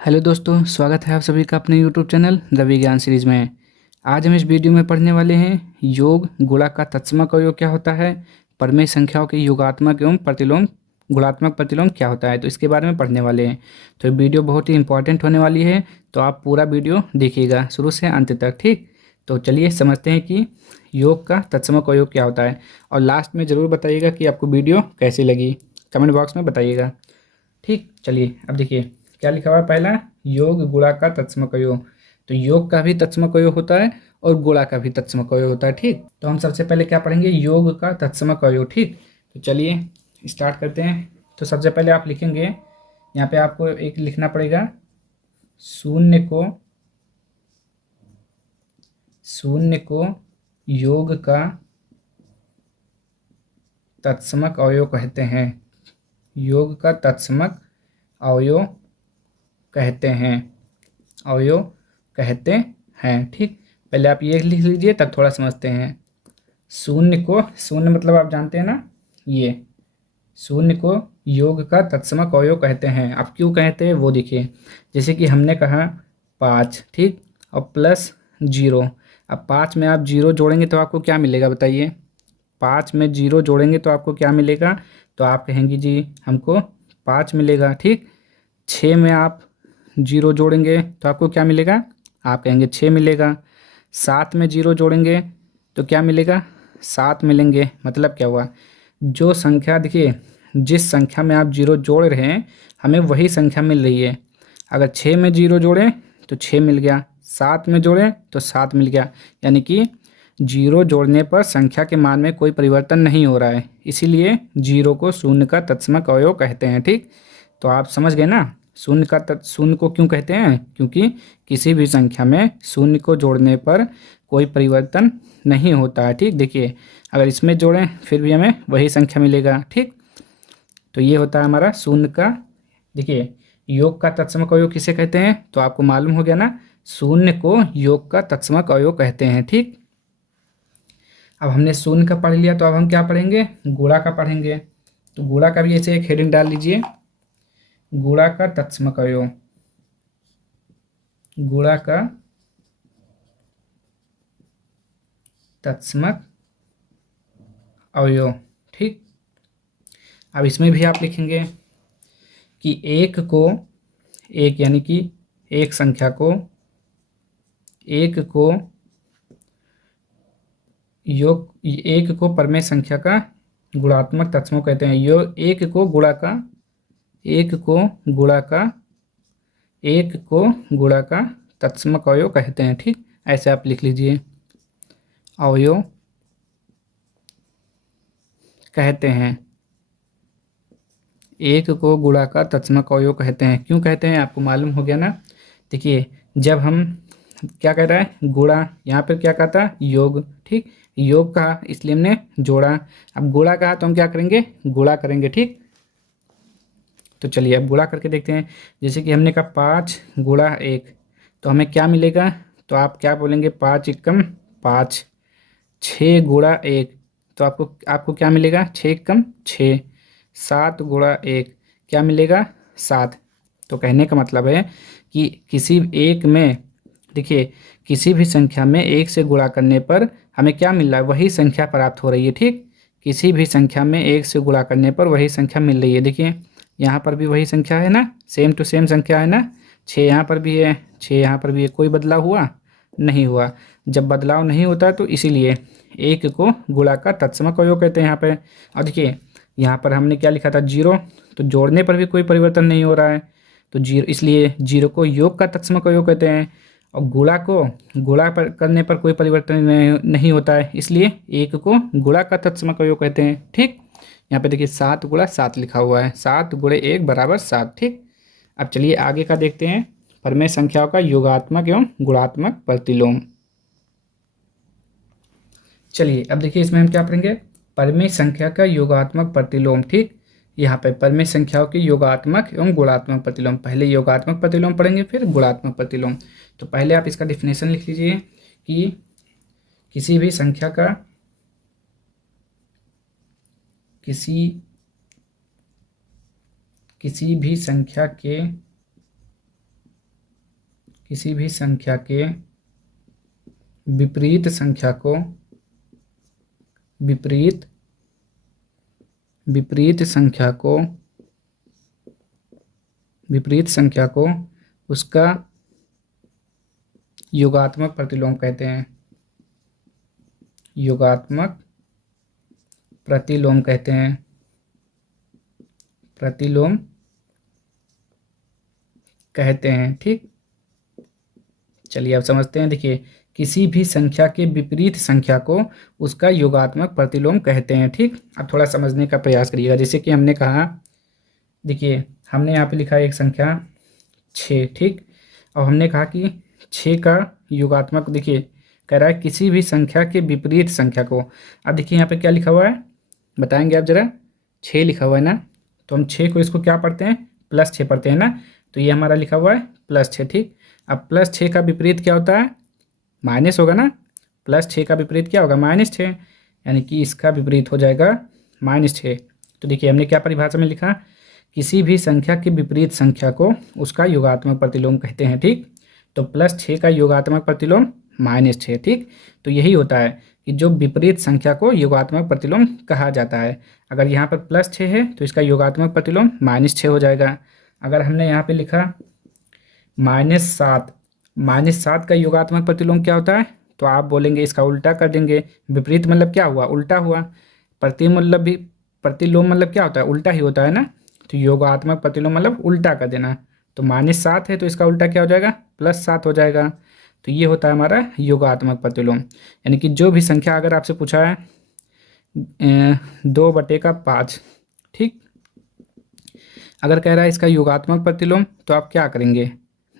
Hello दोस्तों, स्वागत है आप सभी का अपने यूट्यूब चैनल द विज्ञान सीरीज में। आज हम इस वीडियो में पढ़ने वाले हैं योग गुणा का तत्समक अवयव क्या होता है, परमेय संख्याओं के योगात्मक एवं प्रतिलोम गुणात्मक प्रतिलोम क्या होता है, तो इसके बारे में पढ़ने वाले हैं। तो ये वीडियो बहुत ही इंपॉर्टेंट होने वाली है, तो आप पूरा वीडियो देखिएगा शुरू से अंत तक। ठीक, तो चलिए समझते हैं कि योग का तत्समक अवयव क्या होता है, और लास्ट में ज़रूर बताइएगा कि आपको वीडियो कैसी लगी, कमेंट बॉक्स में बताइएगा। ठीक, चलिए अब देखिए क्या लिखा हुआ है। पहला, योग गुणा का तत्समक अवयव। तो योग का भी तत्समक अवयव होता है और गुणा का भी तत्समक अवयव होता है। ठीक, तो हम सबसे पहले क्या पढ़ेंगे, योग का तत्समक अवयव। ठीक, तो चलिए स्टार्ट करते हैं। तो सबसे पहले आप लिखेंगे, यहाँ पे आपको एक लिखना पड़ेगा, शून्य को योग का तत्समक अवयव कहते हैं। योग का तत्समक अवयव कहते हैं, अवयव कहते हैं। ठीक, पहले आप ये लिख लीजिए, तब थोड़ा समझते हैं। शून्य मतलब आप जानते हैं ना, ये शून्य को योग का तत्समक अवयव कहते हैं। आप क्यों कहते हैं वो देखिए, जैसे कि हमने कहा 5, ठीक, और प्लस 0। अब 5 में आप 0 जोड़ेंगे तो आपको क्या मिलेगा बताइए। 5 में 0 जोड़ेंगे तो आपको क्या मिलेगा, तो आप कहेंगे जी हमको 5 मिलेगा। ठीक, 6 में आप 0 जोड़ेंगे तो आपको क्या मिलेगा, आप कहेंगे 6 मिलेगा। 7 में 0 जोड़ेंगे तो क्या मिलेगा, 7 मिलेंगे। मतलब क्या हुआ, जो संख्या देखिए, जिस संख्या में आप 0 जोड़ रहे हैं हमें वही संख्या मिल रही है। अगर 6 में 0 जोड़ें तो 6 मिल गया, 7 में जोड़ें तो 7 मिल गया। यानी कि 0 जोड़ने पर संख्या के मान में कोई परिवर्तन नहीं हो रहा है, इसीलिए 0 को शून्य का तत्समक अवयव कहते हैं। ठीक, तो आप समझ गए ना, शून्य को क्यों कहते हैं, क्योंकि किसी भी संख्या में शून्य को जोड़ने पर कोई परिवर्तन नहीं होता है। ठीक, देखिए अगर इसमें जोड़ें फिर भी हमें वही संख्या मिलेगा। ठीक, तो ये होता है हमारा शून्य का। देखिए योग का तत्समक अवयव किसे कहते हैं, तो आपको मालूम हो गया ना, शून्य को योग का तत्समक अवयव कहते हैं। ठीक, अब हमने शून्य का पढ़ लिया, तो अब हम क्या पढ़ेंगे, गुणा का पढ़ेंगे। तो गुणा का भी ऐसे एक हेडिंग डाल लीजिए, गुणा का तत्समक अवयव। गुणा का तत्समक अवयव। ठीक, अब इसमें भी आप लिखेंगे कि एक यानी कि एक संख्या को, एक को परमेय संख्या का गुणात्मक तत्समक कहते हैं। एक को गुणा का तत्समक अवयव कहते हैं। ठीक, ऐसे आप लिख लीजिए, अवयव कहते हैं, एक को गुणा का तत्समक अवयव कहते हैं। क्यों कहते हैं आपको मालूम हो गया ना। देखिए जब हम क्या कह रहा है, गुणा, यहाँ पर क्या कहा था, योग। ठीक, योग कहा इसलिए हमने जोड़ा। अब गुणा कहा तो हम क्या करेंगे, गुणा करेंगे। ठीक, तो चलिए अब गुणा करके देखते हैं। जैसे कि हमने कहा 5 गुणा 1, तो हमें क्या मिलेगा, तो आप क्या बोलेंगे, 5 एकम 5। 6 गुणा 1, तो आपको आपको क्या मिलेगा, 6 एकम 6। 7 गुणा 1 क्या मिलेगा, 7। तो कहने का मतलब है कि किसी एक में, देखिए किसी भी संख्या में 1 से गुणा करने पर हमें क्या मिल रहा है, वही संख्या प्राप्त हो रही है। ठीक, किसी भी संख्या में 1 से गुणा करने पर वही संख्या मिल रही है। देखिए यहाँ पर भी वही संख्या है ना, सेम टू सेम संख्या है ना। 6 यहाँ पर भी है, 6 यहाँ पर भी है, कोई बदलाव हुआ नहीं हुआ। जब बदलाव नहीं होता तो इसीलिए एक को गुणा का तत्समक अवयव कहते हैं यहाँ पे। और देखिए यहाँ पर हमने क्या लिखा था, 0, तो जोड़ने पर भी कोई परिवर्तन नहीं हो रहा है, तो 0, इसलिए 0 को योग का तत्समक अवयव कहते हैं। और गुणा पर करने पर कोई परिवर्तन नहीं होता है, इसलिए 1 को गुणा का तत्समक अवयव कहते हैं। ठीक, यहाँ पे देखिए 7 गुणा 7 लिखा हुआ है, 7 गुणे 1 बराबर 7। ठीक, अब चलिए आगे का देखते हैं, परमेय संख्याओं का योगात्मक एवं गुणात्मक प्रतिलोम। चलिए अब देखिए इसमें हम क्या पढ़ेंगे, परमेय संख्या का योगात्मक प्रतिलोम। ठीक, यहाँ पे परमेय संख्याओं के योगात्मक एवं गुणात्मक प्रतिलोम। पहले योगात्मक प्रतिलोम पढ़ेंगे फिर गुणात्मक प्रतिलोम। तो पहले आप इसका डिफिनेशन लिख लीजिए कि किसी भी संख्या का किसी भी संख्या के किसी भी संख्या के विपरीत संख्या को विपरीत संख्या को उसका योगात्मक प्रतिलोम कहते हैं। योगात्मक प्रतिलोम कहते हैं। प्रतिलोम कहते हैं। ठीक, चलिए अब समझते हैं। देखिए, किसी भी संख्या के विपरीत संख्या को उसका योगात्मक प्रतिलोम कहते हैं। ठीक, अब थोड़ा समझने का प्रयास करिएगा। जैसे कि हमने कहा, देखिए हमने यहाँ पे लिखा है एक संख्या 6। ठीक, अब हमने कहा कि 6 का योगात्मक, देखिए कह रहा है किसी भी संख्या के विपरीत संख्या को। अब देखिए यहाँ पे क्या लिखा हुआ है, बताएंगे आप जरा। 6 लिखा हुआ है ना, तो हम 6 को इसको क्या पढ़ते हैं, +6 पढ़ते हैं ना। तो ये हमारा लिखा हुआ है +6। ठीक, अब +6 का विपरीत क्या होता है, माइनस होगा ना। +6 का विपरीत क्या होगा, -6, यानी कि इसका विपरीत हो जाएगा -6। तो देखिए हमने क्या परिभाषा में लिखा, किसी भी संख्या के विपरीत संख्या को उसका योगात्मक प्रतिलोम कहते हैं। ठीक, तो +6 का योगात्मक प्रतिलोम -6। ठीक, तो यही होता है कि जो विपरीत संख्या को योगात्मक प्रतिलोम कहा जाता है। अगर यहाँ पर +6 है तो इसका योगात्मक प्रतिलोम -6 हो जाएगा। अगर हमने यहाँ पे लिखा -7, -7 का योगात्मक प्रतिलोम क्या होता है, तो आप बोलेंगे इसका उल्टा कर देंगे। विपरीत मतलब क्या हुआ, उल्टा हुआ। प्रतिलोम मतलब क्या होता है, उल्टा ही होता है ना। तो योगात्मक प्रतिलोम मतलब उल्टा कर देना। तो -7 है तो इसका उल्टा क्या हो जाएगा, +7 हो जाएगा। तो ये होता है हमारा योगात्मक प्रतिलोम। यानी कि जो भी संख्या अगर आपसे पूछा है 2/5, ठीक, अगर कह रहा है इसका योगात्मक प्रतिलोम, तो आप क्या करेंगे,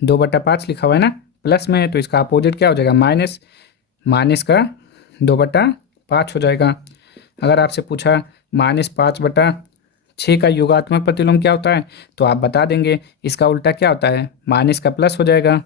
2/5 लिखा हुआ है ना, प्लस में है तो इसका अपोजिट क्या हो जाएगा, माइनस। माइनस का 2/5 हो जाएगा। अगर आपसे पूछा -5/6 का योगात्मक प्रतिलोम क्या होता है, तो आप बता देंगे इसका उल्टा क्या होता है, माइनस का प्लस हो जाएगा।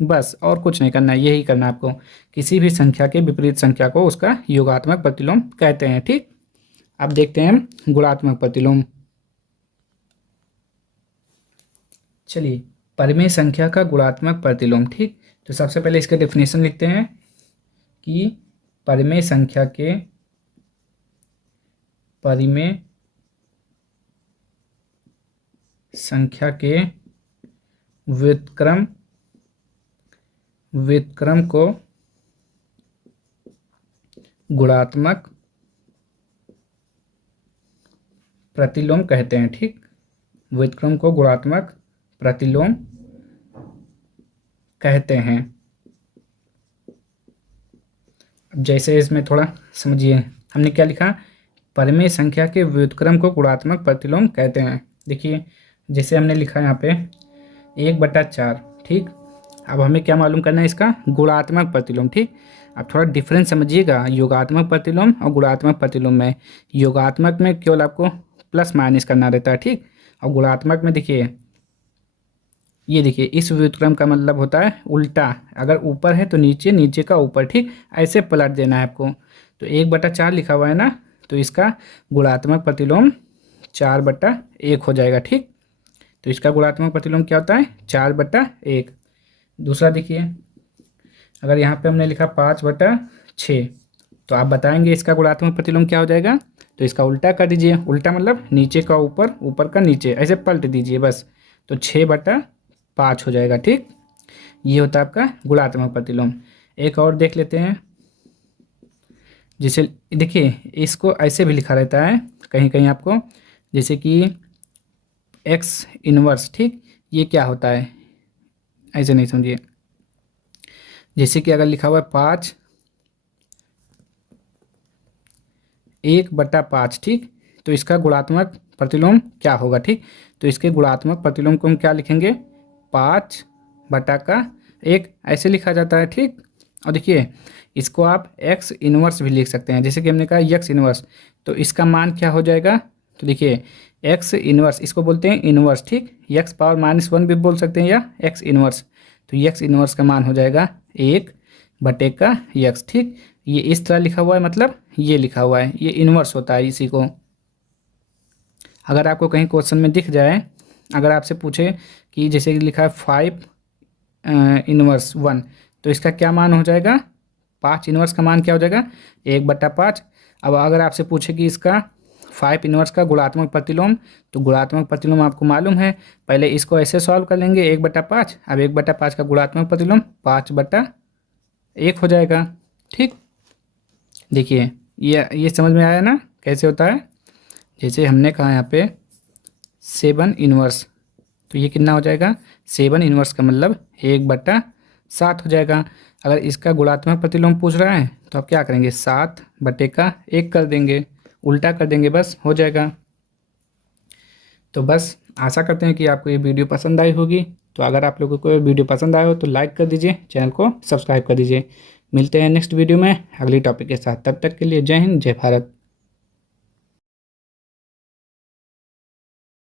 बस, और कुछ नहीं करना है, यही करना है आपको। किसी भी संख्या के विपरीत संख्या को उसका योगात्मक प्रतिलोम कहते हैं। ठीक, अब देखते हैं गुणात्मक प्रतिलोम। चलिए, परिमेय संख्या का गुणात्मक प्रतिलोम। ठीक, तो सबसे पहले इसका डेफिनेशन लिखते हैं कि परिमेय संख्या के व्युत्क्रम को गुणात्मक प्रतिलोम कहते हैं। ठीक, व्युत्क्रम को गुणात्मक प्रतिलोम कहते हैं। अब जैसे इसमें थोड़ा समझिए, हमने क्या लिखा, परिमेय संख्या के व्युत्क्रम को गुणात्मक प्रतिलोम कहते हैं। देखिए जैसे हमने लिखा यहाँ पे 1/4। ठीक, अब हमें क्या मालूम करना है, इसका गुणात्मक प्रतिलोम। ठीक, अब थोड़ा डिफरेंस समझिएगा योगात्मक प्रतिलोम और गुणात्मक प्रतिलोम में। योगात्मक में केवल आपको प्लस माइनस करना रहता है। ठीक, और गुणात्मक में देखिए, ये देखिए इस व्युत्क्रम का मतलब होता है उल्टा। अगर ऊपर है तो नीचे, नीचे का ऊपर। ठीक, ऐसे पलट देना है आपको। तो 1/4 लिखा हुआ है ना, तो इसका गुणात्मक प्रतिलोम 4/1 हो जाएगा। ठीक, तो इसका गुणात्मक प्रतिलोम क्या होता है, 4/1। दूसरा देखिए, अगर यहाँ पे हमने लिखा 5/6, तो आप बताएंगे इसका गुणात्मक प्रतिलोम क्या हो जाएगा। तो इसका उल्टा कर दीजिए। उल्टा मतलब नीचे का ऊपर, ऊपर का नीचे, ऐसे पलट दीजिए बस। तो 6/5 हो जाएगा। ठीक, ये होता है आपका गुणात्मक प्रतिलोम। एक और देख लेते हैं, जैसे देखिए इसको ऐसे भी लिखा रहता है कहीं कहीं आपको, जैसे कि x इनवर्स। ठीक, ये क्या होता है, ऐसे नहीं समझिए। जैसे कि अगर लिखा हुआ है 5 1/5। ठीक, तो इसका गुणात्मक प्रतिलोम क्या होगा। ठीक, तो इसके गुणात्मक प्रतिलोम को हम क्या लिखेंगे, 5/1 ऐसे लिखा जाता है। ठीक, और देखिए इसको आप x इनवर्स भी लिख सकते हैं। जैसे कि हमने कहा x इनवर्स, तो इसका मान क्या हो जाएगा, तो देखिए x इनवर्स, इसको बोलते हैं इनवर्स। ठीक, x⁻1 भी बोल सकते हैं या x इनवर्स। तो x इनवर्स का मान हो जाएगा 1/x। ठीक, ये इस तरह लिखा हुआ है, मतलब ये लिखा हुआ है, ये इनवर्स होता है इसी को। अगर आपको कहीं क्वेश्चन में दिख जाए, अगर आपसे पूछे कि जैसे लिखा है 5 इनवर्स 1, तो इसका क्या मान हो जाएगा, 5 इनवर्स का मान क्या हो जाएगा, 1/5। अब अगर आपसे पूछे कि इसका 5 इनवर्स का गुणात्मक प्रतिलोम, तो गुणात्मक प्रतिलोम आपको मालूम है, पहले इसको ऐसे सॉल्व कर लेंगे 1/5। अब 1/5 का गुणात्मक प्रतिलोम 5/1 हो जाएगा। ठीक, देखिए ये समझ में आया ना कैसे होता है। जैसे हमने कहा यहाँ पे 7 इनवर्स, तो ये कितना हो जाएगा, 7 इनवर्स का मतलब 1/7 हो जाएगा। अगर इसका गुणात्मक प्रतिलोम पूछ रहा है तो आप क्या करेंगे, 7/1 कर देंगे, उल्टा कर देंगे, बस हो जाएगा। तो बस आशा करते हैं कि आपको ये वीडियो पसंद आई होगी। तो अगर आप लोगों को ये वीडियो पसंद आया हो तो लाइक कर दीजिए, चैनल को सब्सक्राइब कर दीजिए। मिलते हैं नेक्स्ट वीडियो में अगली टॉपिक के साथ, तब तक के लिए जय हिंद, जय भारत।